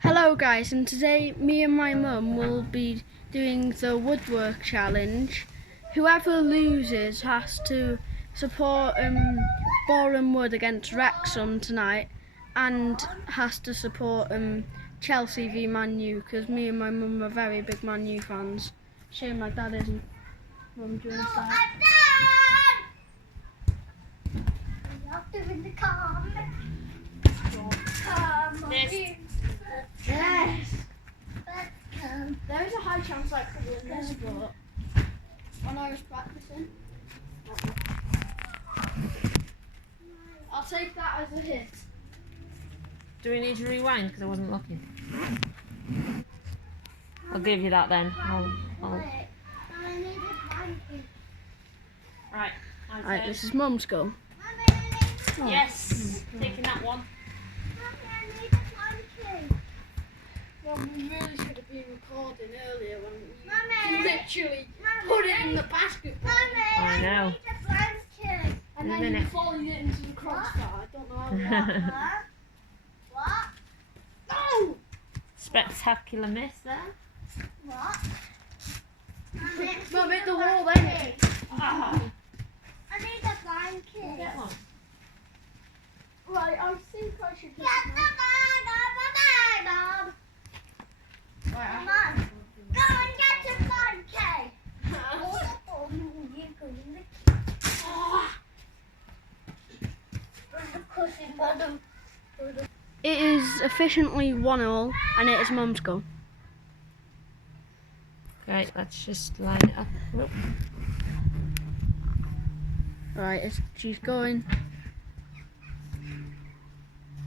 Hello guys, and today me and my mum will be doing the woodwork challenge. Whoever loses has to support Boreham Wood against Wrexham tonight, and has to support Chelsea v Man U, because me and my mum are very big Man U fans. Shame my dad isn't. Mum, do you want to start? Yes. There is a high chance I could win this, but when I was practicing, I'll take that as a hit. Do we need to rewind because I wasn't looking? I'll give you that then. Right, this is Mum's goal. Yes, taking that one. Well, we really should have been recording earlier when you literally put it in the basketball. I know. And then you followed it into the crossbar. I don't know how that. What? No! Spectacular miss there. What? Mum, hit the wall then. Ah. I need a blanket. Get one. Right, I think I should Get the bag, Mom. Come on. Go and get a blanket. It is efficiently 1-1, and it is Mum's goal. Okay, let's just line it up. Whoop. Right, she's going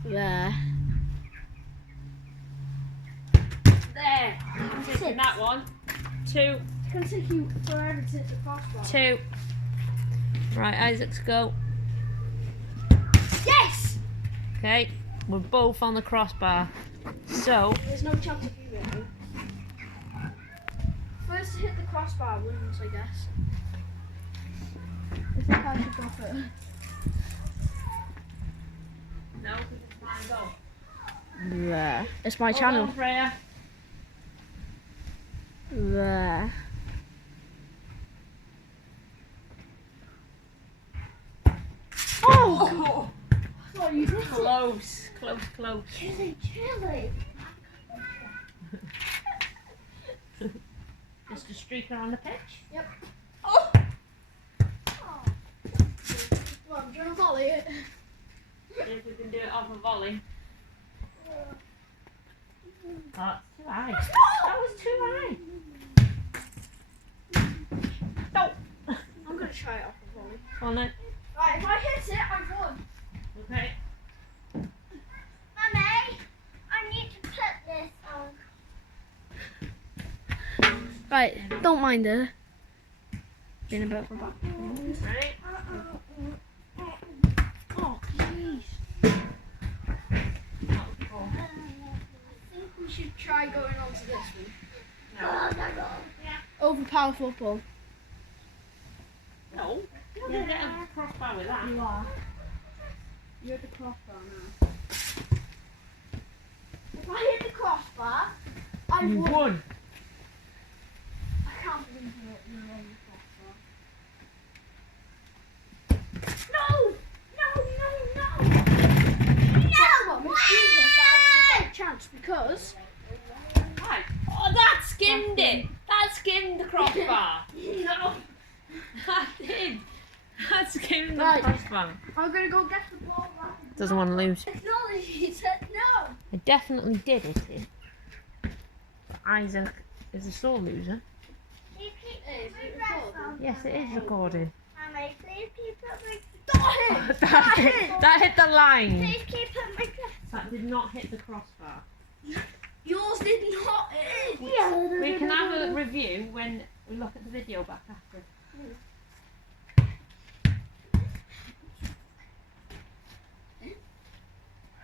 there. There. I'm taking that one. 2. It's going to take you forever to hit the crossbar. 2. Right, Isaac's go. Yes! Okay, we're both on the crossbar. So, There's no chance of you winning. First to hit the crossbar wins, I guess. I think I should go first. no, because it's my goal. There. It's my Hold channel. on, Freya. There. Oh! I thought you did it. Close. Chilly. Just a streaker on the pitch. Yep. Oh! Well, I'm trying to volley it. See if we can do it off a volley. Oh, that's too high. That was too high. No. I'm going to try it off a volley. On it. Right, if I hit it, I've won. Okay. Mummy, I need to put this on. Right, don't mind her. Being a bit of a back. Right. Oh, jeez. That was cool. I think we should try going on to this one. No. Overpower football. No. You're going to get a crossbar with that. You are. You're at the crossbar now. If I hit the crossbar, I've You won. won. I can't believe you're on the crossbar. No! Come on, let's do this. I have a chance because Right. Oh, that skimmed it. That skimmed the crossbar. No. That did. That skimmed the Right. crossbar. I'm gonna go get the ball back. Doesn't want to lose. Technology said no. I definitely did it. But Isaac is a sore loser. Please keep Is my it dress recording? on. Yes, it is recording. Mummy, please keep my That hit the line. Please keep my dress. That did not hit the crossbar. Yours did not. It is. We can have a review when we look at the video back after.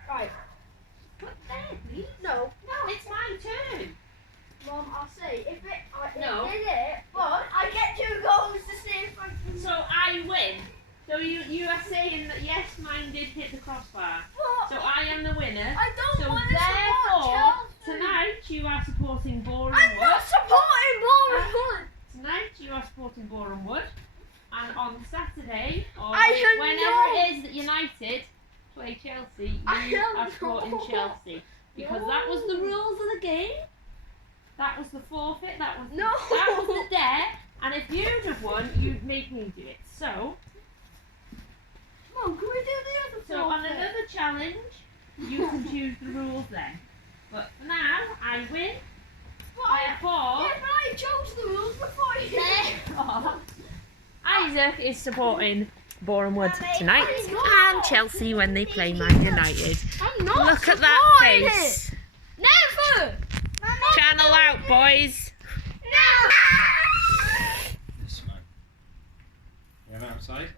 Right. Put there, please. No. No, it's my turn. Mom, I'll say if No. it did it, but I get 2 goals to see if I can. So I win. So you are saying that yes, mine did hit the crossbar. But So I am the winner. I don't So want to support therefore, Chelsea. you are supporting Boreham I'm Wood. not supporting Boreham Wood. Tonight you are supporting Boreham Wood. And on Saturday, or I am whenever not. it is that United play Chelsea, you are supporting Chelsea. Because that was the rules of the game. That was the forfeit. That was the dare. And if you'd have won, you'd make me do it. So, Mum, can we do the other so on another challenge, you can choose the rules then. But for now, I win by 4. Yeah, but I chose the rules before you did. Isaac is supporting Boreham Wood tonight and Chelsea when they play Man United. I'm not. Look at that supporting face. it. Never. Channel out, boys. No! Smoke. You have outside?